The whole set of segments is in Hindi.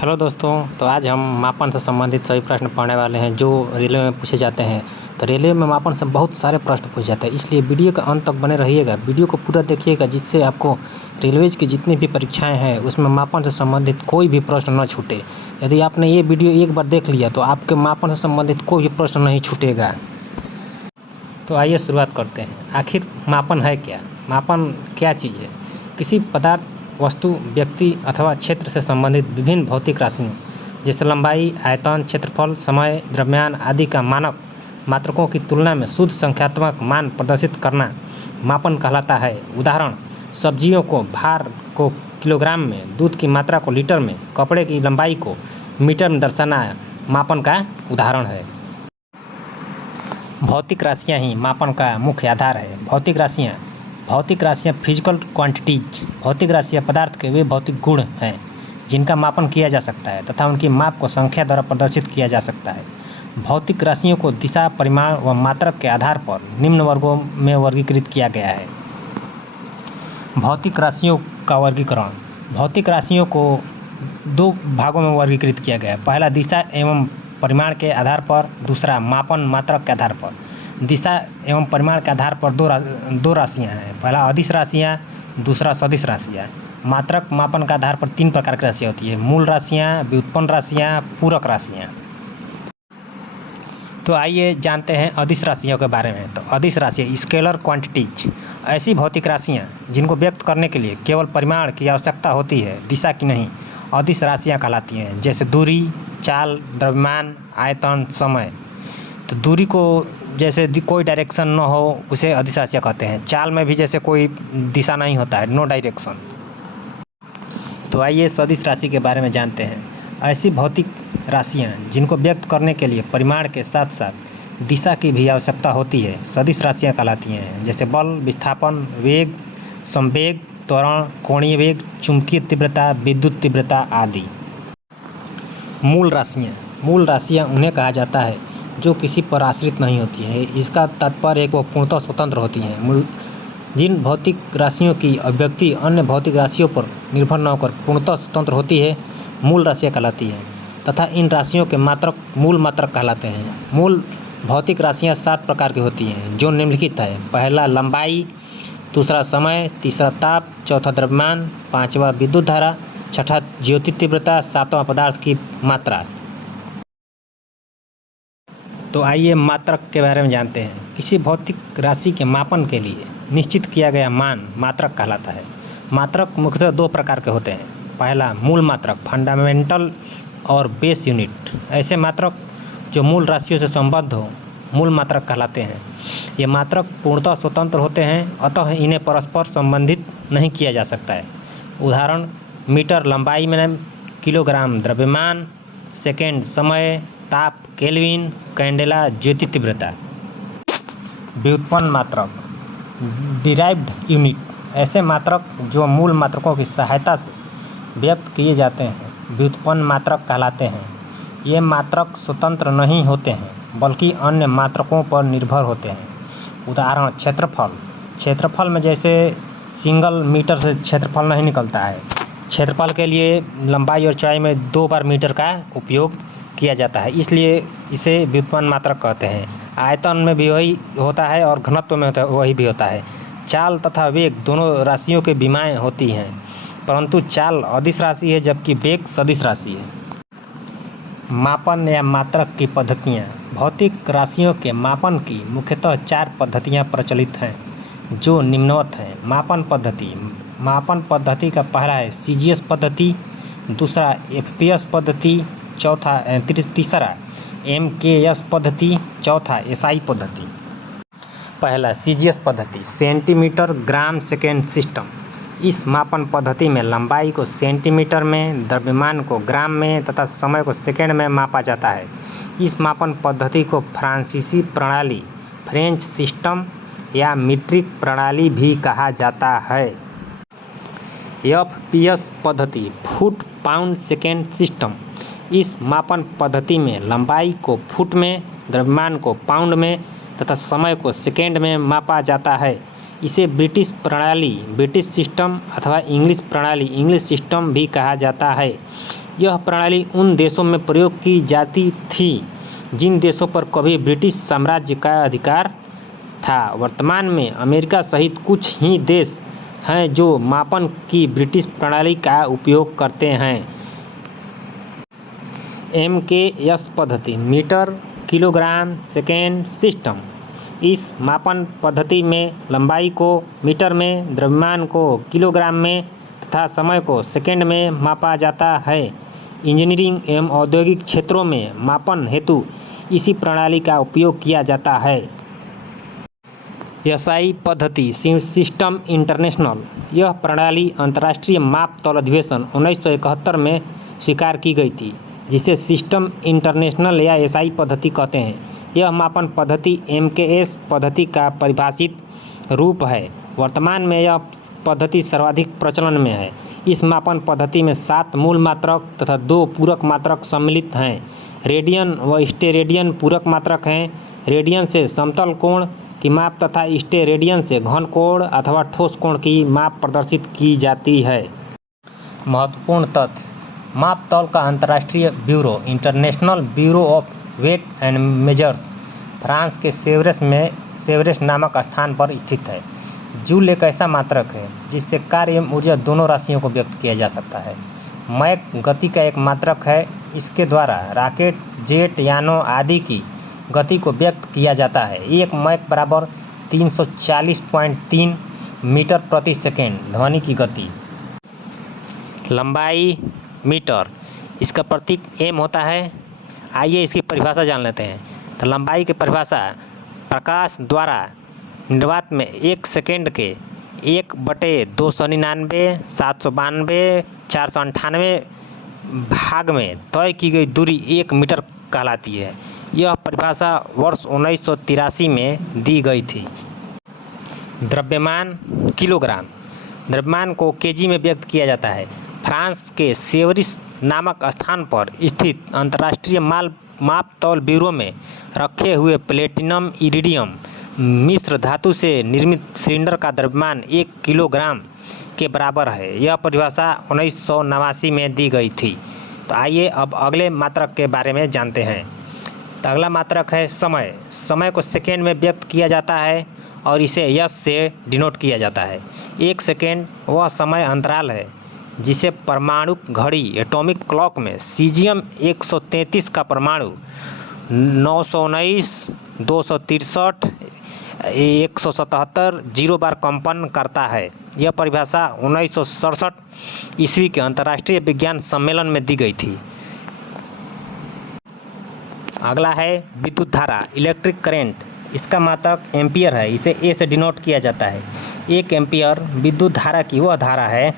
हेलो दोस्तों, तो आज हम मापन से संबंधित सभी प्रश्न पढ़ने वाले हैं जो रेलवे में पूछे जाते हैं। तो रेलवे में मापन से बहुत सारे प्रश्न पूछे जाते हैं, इसलिए वीडियो के अंत तक बने रहिएगा। वीडियो को पूरा देखिएगा जिससे आपको रेलवेज की जितनी भी परीक्षाएं हैं उसमें मापन से संबंधित कोई भी प्रश्न न छूटे। यदि आपने ये वीडियो एक बार देख लिया तो आपके मापन से संबंधित कोई भी प्रश्न नहीं छूटेगा। तो आइए शुरुआत करते हैं। आखिर मापन है क्या? मापन क्या चीज़ है? किसी पदार्थ, वस्तु, व्यक्ति अथवा क्षेत्र से संबंधित विभिन्न भौतिक राशियों जैसे लंबाई, आयतन, क्षेत्रफल, समय, द्रव्यमान आदि का मानक मात्रकों की तुलना में शुद्ध संख्यात्मक मान प्रदर्शित करना मापन कहलाता है। उदाहरण: सब्जियों को भार को किलोग्राम में, दूध की मात्रा को लीटर में, कपड़े की लंबाई को मीटर में दर्शाना मापन का उदाहरण है। भौतिक राशियाँ ही मापन का मुख्य आधार है। भौतिक राशियाँ फिजिकल क्वांटिटीज। भौतिक राशियाँ पदार्थ के वे भौतिक गुण हैं जिनका मापन किया जा सकता है तथा उनकी माप को संख्या द्वारा प्रदर्शित किया जा सकता है। भौतिक राशियों को दिशा, परिमाण व मात्रक के आधार पर निम्न वर्गों में वर्गीकृत किया गया है। भौतिक राशियों का वर्गीकरण। भौतिक राशियों को दो भागों में वर्गीकृत किया गया है। पहला दिशा एवं परिमाण के आधार पर, दूसरा मापन मात्रक के आधार पर। दिशा एवं परिमाण के आधार पर दो राशियाँ हैं। पहला अदिश राशियाँ, दूसरा सदिश राशियाँ। मात्रक मापन के आधार पर तीन प्रकार की राशियाँ होती है: मूल राशियाँ, व्युत्पन्न राशियाँ, पूरक राशियाँ। तो आइए जानते हैं अदिश राशियों के बारे में। तो अदिश राशियाँ स्केलर क्वांटिटीज, ऐसी भौतिक राशियाँ जिनको व्यक्त करने के लिए केवल परिमाण की आवश्यकता होती है, दिशा की नहीं, अदिश राशियाँ कहलाती हैं। जैसे दूरी, चाल, द्रव्यमान, आयतन, समय। तो दूरी को जैसे कोई डायरेक्शन न हो उसे अदिश राशियाँ कहते हैं। चाल में भी जैसे कोई दिशा नहीं होता है, नो डायरेक्शन। तो आइए सदिश राशि के बारे में जानते हैं। ऐसी भौतिक राशियाँ जिनको व्यक्त करने के लिए परिमाण के साथ साथ दिशा की भी आवश्यकता होती है, सदिश राशियाँ कहलाती हैं। जैसे बल, विस्थापन, वेग, संवेग, त्वरण, कोणीय वेग, चुंबकीय तीव्रता, विद्युत तीव्रता आदि। मूल राशियाँ उन्हें कहा जाता है जो किसी पर आश्रित नहीं होती है। इसका तात्पर्य है कि वो पूर्णतः स्वतंत्र होती हैं। जिन भौतिक राशियों की अभिव्यक्ति अन्य भौतिक राशियों पर निर्भर न होकर पूर्णतः स्वतंत्र होती है, मूल राशियाँ कहलाती हैं तथा इन राशियों के मात्रक मूल मात्रक कहलाते हैं। मूल भौतिक राशियाँ 7 प्रकार की होती हैं जो निम्नलिखित है: पहला लंबाई, दूसरा समय, तीसरा ताप, चौथा द्रव्यमान, पाँचवा विद्युत धारा, छठा ज्योति तीव्रता, सातवां पदार्थ की मात्रा। तो आइए मात्रक के बारे में जानते हैं। किसी भौतिक राशि के मापन के लिए निश्चित किया गया मान मात्रक कहलाता है। मात्रक मुख्यतः 2 प्रकार के होते हैं। पहला मूल मात्रक, फंडामेंटल और बेस यूनिट। ऐसे मात्रक जो मूल राशियों से संबद्ध हो मूल मात्रक कहलाते हैं। ये मात्रक पूर्णतः स्वतंत्र होते हैं, अतः इन्हें परस्पर संबंधित नहीं किया जा सकता है। उदाहरण: मीटर लंबाई में, किलोग्राम द्रव्यमान, सेकेंड समय, ताप केल्विन, कैंडेला ज्योति तीव्रता। व्युत्पन्न मात्रक, डिराइव्ड यूनिट। ऐसे मात्रक जो मूल मात्रकों की सहायता से व्यक्त किए जाते हैं व्युत्पन्न मात्रक कहलाते हैं। ये मात्रक स्वतंत्र नहीं होते हैं बल्कि अन्य मात्रकों पर निर्भर होते हैं। उदाहरण: क्षेत्रफल में जैसे सिंगल मीटर से क्षेत्रफल नहीं निकलता है। क्षेत्रफल के लिए लंबाई और चौड़ाई में 2 बार मीटर का उपयोग किया जाता है, इसलिए इसे व्युत्पन्न मात्रक कहते हैं। आयतन में भी वही होता है और घनत्व में वही भी होता है। चाल तथा वेग दोनों राशियों के विमाएँ होती हैं, परंतु चाल अदिश राशि है जबकि वेग सदिश राशि है। मापन या मात्रक की पद्धतियाँ। भौतिक राशियों के मापन की मुख्यतः 4 पद्धतियाँ प्रचलित हैं जो निम्नवत हैं। मापन पद्धति का पहला है सीजीएस पद्धति, दूसरा एफपीएस पद्धति, तीसरा एमकेएस पद्धति, चौथा एसआई पद्धति। पहला सीजीएस पद्धति, सेंटीमीटर ग्राम सेकेंड सिस्टम। इस मापन पद्धति में लंबाई को सेंटीमीटर में, द्रव्यमान को ग्राम में तथा समय को सेकेंड में मापा जाता है। इस मापन पद्धति को फ्रांसीसी प्रणाली, फ्रेंच सिस्टम या मीट्रिक प्रणाली भी कहा जाता है। एफपीएस पद्धति, फुट पाउंड सेकेंड सिस्टम। इस मापन पद्धति में लंबाई को फुट में, द्रव्यमान को पाउंड में तथा समय को सेकेंड में मापा जाता है। इसे ब्रिटिश प्रणाली, ब्रिटिश सिस्टम अथवा इंग्लिश प्रणाली, इंग्लिश सिस्टम भी कहा जाता है। यह प्रणाली उन देशों में प्रयोग की जाती थी जिन देशों पर कभी ब्रिटिश साम्राज्य का अधिकार था। वर्तमान में अमेरिका सहित कुछ ही देश हैं जो मापन की ब्रिटिश प्रणाली का उपयोग करते हैं। MKS पद्धति, मीटर किलोग्राम सेकेंड सिस्टम। इस मापन पद्धति में लंबाई को मीटर में, द्रव्यमान को किलोग्राम में तथा समय को सेकेंड में मापा जाता है। इंजीनियरिंग एवं औद्योगिक क्षेत्रों में मापन हेतु इसी प्रणाली का उपयोग किया जाता है। SI पद्धति, सिस्टम इंटरनेशनल। यह प्रणाली अंतर्राष्ट्रीय माप तौल अधिवेशन 1971 में स्वीकार की गई थी, जिसे सिस्टम इंटरनेशनल या SI पद्धति कहते हैं। यह मापन पद्धति MKS पद्धति का परिभाषित रूप है। वर्तमान में यह पद्धति सर्वाधिक प्रचलन में है। इस मापन पद्धति में 7 मूल मात्रक तथा 2 पूरक मात्रक सम्मिलित हैं। रेडियन व स्टेरेडियन पूरक मात्रक हैं। रेडियन से समतल कोण की माप तथा स्टेरेडियन से घन कोण अथवा ठोस कोण की माप प्रदर्शित की जाती है। महत्वपूर्ण तथ्य: माप तौल का अंतर्राष्ट्रीय bureau International Bureau of Weight and Measures France के सेवरेस नामक स्थान पर स्थित है। जूल एक ऐसा मात्रक है जिससे कार्य एवं ऊर्जा दोनों राशियों को व्यक्त किया जा सकता है। मैक गति का एक मात्रक है। इसके द्वारा रॉकेट, जेट यानों आदि की गति को व्यक्त किया जाता है। एक मैक बराबर 340.3 मीटर प्रति सेकेंड ध्वनि की गति। लंबाई मीटर, इसका प्रतीक m होता है। आइए इसकी परिभाषा जान लेते हैं। तो लंबाई की परिभाषा: प्रकाश द्वारा निर्वात में 1 सेकेंड के 1/299, 792, 498 भाग में तय की गई दूरी 1 मीटर कहलाती है। यह परिभाषा वर्ष 1983 में दी गई थी। द्रव्यमान किलोग्राम, द्रव्यमान को केजी में व्यक्त किया जाता है। फ्रांस के सेवरिस नामक स्थान पर स्थित अंतर्राष्ट्रीय माप तौल ब्यूरो में रखे हुए प्लेटिनम इरिडियम मिश्र धातु से निर्मित सिलेंडर का द्रव्यमान 1 किलोग्राम के बराबर है। यह परिभाषा 1989 में दी गई थी। तो आइए अब अगले मात्रक के बारे में जानते हैं। तो अगला मात्रक है समय। समय को सेकेंड में व्यक्त किया जाता है और इसे S से डिनोट किया जाता है। 1 सेकेंड वह समय अंतराल है जिसे परमाणु घड़ी एटॉमिक क्लॉक में सीजियम 133 का परमाणु 919, 263, 177 0 बार कंपन करता है। यह परिभाषा 1967 ईस्वी के अंतर्राष्ट्रीय विज्ञान सम्मेलन में दी गई थी। अगला है विद्युत धारा, इलेक्ट्रिक करंट। इसका मात्रक एम्पियर है। इसे A से डिनोट किया जाता है। 1 एम्पियर विद्युत धारा की वह धारा है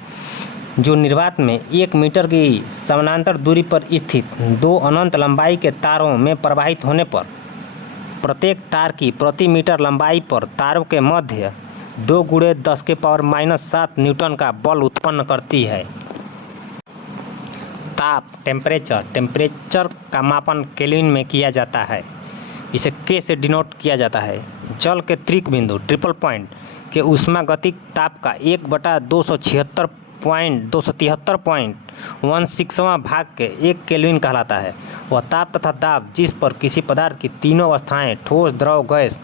जो निर्वात में 1 मीटर की समानांतर दूरी पर स्थित 2 अनंत लंबाई के तारों में प्रवाहित होने पर प्रत्येक तार की प्रति मीटर लंबाई पर तारों के मध्य 2 × 10⁻⁷ न्यूटन का बल उत्पन्न करती है। ताप, टेम्परेचर का मापन केल्विन में किया जाता है। इसे K से डिनोट किया जाता है। जल के त्रिक बिंदु ट्रिपल पॉइंट के ऊष्मागतिक ताप का 1/273.16वां भाग के 1 केल्विन कहलाता है। वह ताप तथा दाब जिस पर किसी पदार्थ की तीनों अवस्थाएं ठोस, द्रव, गैस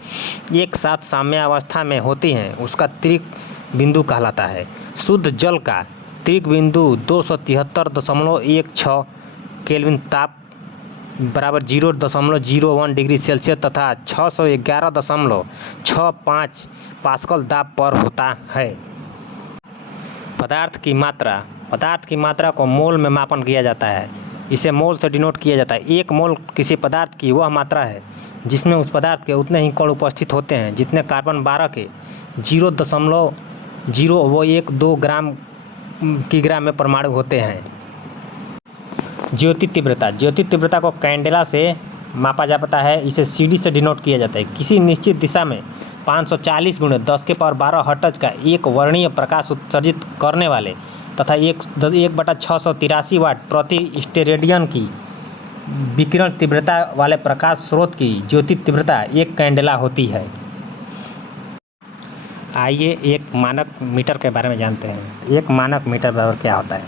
एक साथ साम्यावस्था में होती हैं उसका त्रिक बिंदु कहलाता है। शुद्ध जल का त्रिक बिंदु 273.16 केल्विन ताप बराबर 0.01 डिग्री सेल्सियस तथा 611.65 पास्कल दाब पर होता है। पदार्थ की मात्रा को मोल में मापन किया जाता है। इसे मोल से डिनोट किया जाता है। 1 मोल किसी पदार्थ की वह मात्रा है जिसमें उस पदार्थ के उतने ही कण उपस्थित होते हैं जितने कार्बन 12 के 0.012 ग्राम किग्रा में परमाणु होते हैं। ज्योति तीव्रता को कैंडेला से मापा जाता है। इसे CD से डिनोट किया जाता है। किसी निश्चित दिशा में 540 × 10⁻12 हर्ट्ज का एक वर्णीय प्रकाश उत्सर्जित करने वाले तथा 1/683 वाट प्रति स्टेरेडियन की विकिरण तीव्रता वाले प्रकाश स्रोत की ज्योति तीव्रता 1 कैंडेला होती है। आइए एक मानक मीटर के बारे में जानते हैं। एक मानक मीटर बराबर क्या होता है?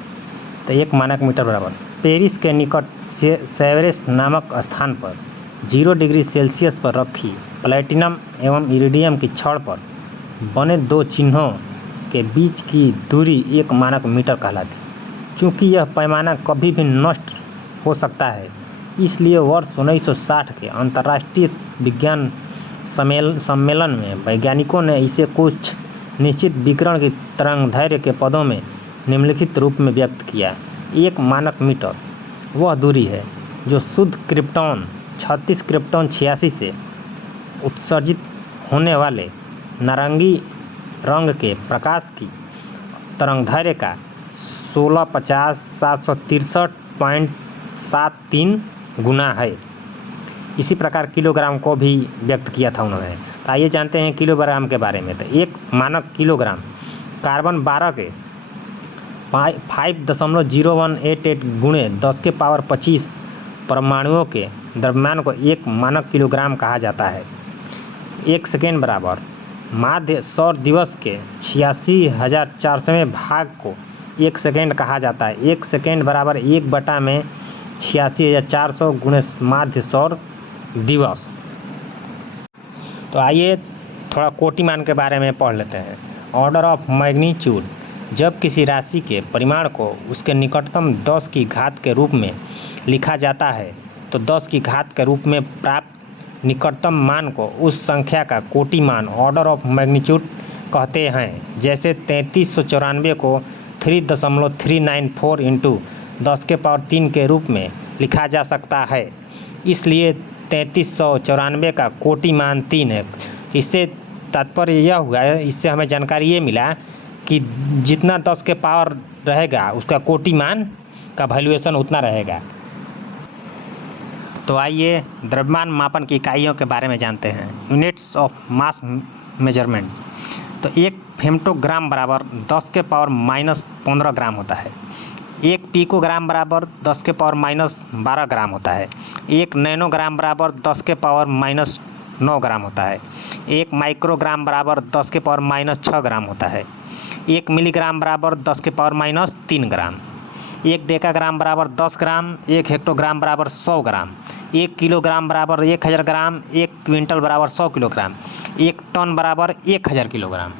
तो एक मानक मीटर बराबर पेरिस के निकट सेवेरेस्ट नामक स्थान पर 0 डिग्री सेल्सियस पर रखी प्लैटिनम एवं इरिडियम की छड़ पर बने दो चिन्हों के बीच की दूरी एक मानक मीटर कहलाती है। चूँकि यह पैमाना कभी भी नष्ट हो सकता है, इसलिए वर्ष 1960 के अंतर्राष्ट्रीय विज्ञान सम्मेलन में वैज्ञानिकों ने इसे कुछ निश्चित विकिरण की तरंगदैर्घ्य के पदों में निम्नलिखित रूप में व्यक्त किया। एक मानक मीटर वह दूरी है जो शुद्ध क्रिप्टॉन 36 क्रिप्टॉन 86 से उत्सर्जित होने वाले नारंगी रंग के प्रकाश की तरंगदैर्घ्य का 1650-763.73 गुना है। इसी प्रकार किलोग्राम को भी व्यक्त किया था उन्होंने। तो आइए जानते हैं किलोग्राम के बारे में। तो एक मानक किलोग्राम कार्बन 12 के 5.0188 गुणे 10 के पावर 25 परमाणुओं के द्रव्यमान को एक मानक किलोग्राम कहा जाता है। एक सेकेंड बराबर माध्य सौर दिवस के 86,400वें भाग को एक सेकेंड कहा जाता है। एक सेकेंड बराबर 1/86,400 गुणे माध्य सौर दिवस। तो आइए थोड़ा कोटिमान के बारे में पढ़ लेते हैं। ऑर्डर ऑफ मैग्नीट्यूड, जब किसी राशि के परिमाण को उसके निकटतम 10 की घात के रूप में लिखा जाता है तो 10 की घात के रूप में प्राप्त निकटतम मान को उस संख्या का कोटिमान ऑर्डर ऑफ मैग्नीट्यूड कहते हैं। जैसे 3394 को 3.394 इंटू 10 के पावर 3 के रूप में लिखा जा सकता है। इसलिए 3394 का कोटिमान 3 है। इससे तात्पर्य यह हुआ है, इससे हमें जानकारी ये मिला कि जितना 10 के पावर रहेगा उसका कोटिमान का वैल्यूएशन उतना रहेगा। तो आइए द्रव्यमान मापन की इकाइयों के बारे में जानते हैं। Units of mass measurement. तो एक फेम्टोग्राम बराबर 10 के पावर -15 ग्राम होता है। एक पिकोग्राम बराबर 10 के पावर -12 ग्राम होता है। एक नैनोग्राम बराबर 10 के पावर -9 ग्राम होता है। एक माइक्रोग्राम बराबर 10 के पावर -6 ग्राम होता है। एक मिलीग्राम बराबर 10 के पावर -3 ग्राम। एक डेकाग्राम बराबर 10 ग्राम। एक हेक्टोग्राम बराबर 100 ग्राम। एक किलोग्राम बराबर 1000 ग्राम। एक क्विंटल बराबर 100 किलोग्राम। एक टन बराबर 1000 किलोग्राम।